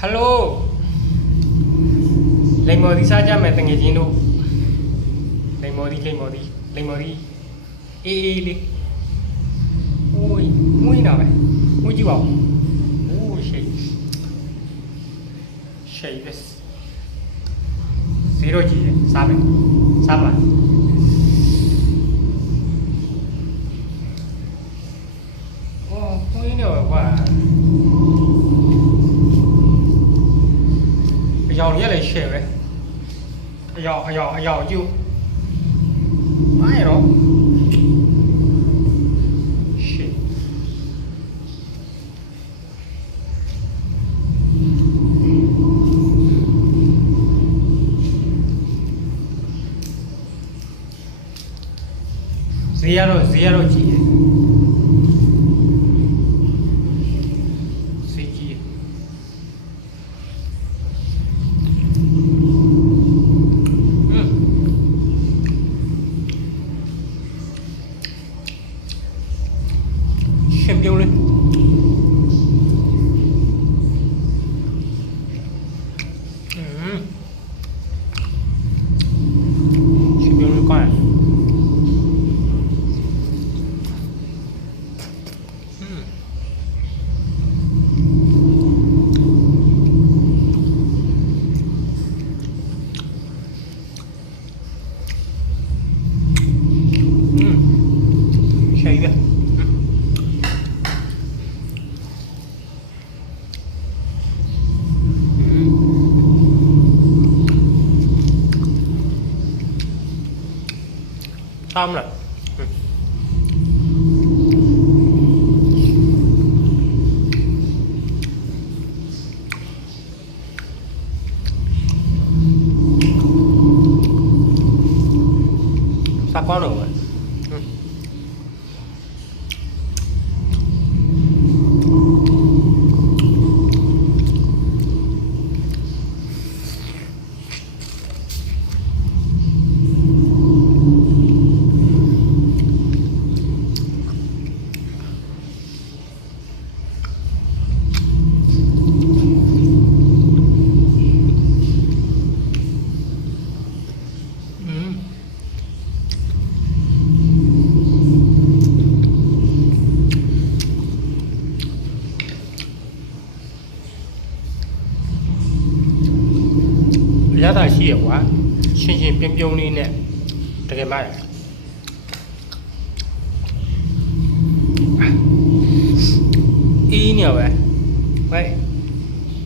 Hello လိမ္မော်ဒီစားကြမယ်တငယ်ချင်းတို့လိမ္မော်ဒီအေးလေးမွေးနာပဲမွေးကြည့်ပါဦးအိုးရှိပဲဇီရိုကြီးစားမယ်စားပါမွေးနေတော့ကွာအယောင်ရက်လည်းရှယ်ပဲအယောင်ကျူဘာရောရှယ်ဈေးရတော့ကြည့်ရရှင်ပြုံးလေးရှင်ပြုံးလေးကောင်းရှိပဲthơm rồi sao có được rồi giá tài xỉu quá xin piêu đi nè cái mai y nhiều vậy vậy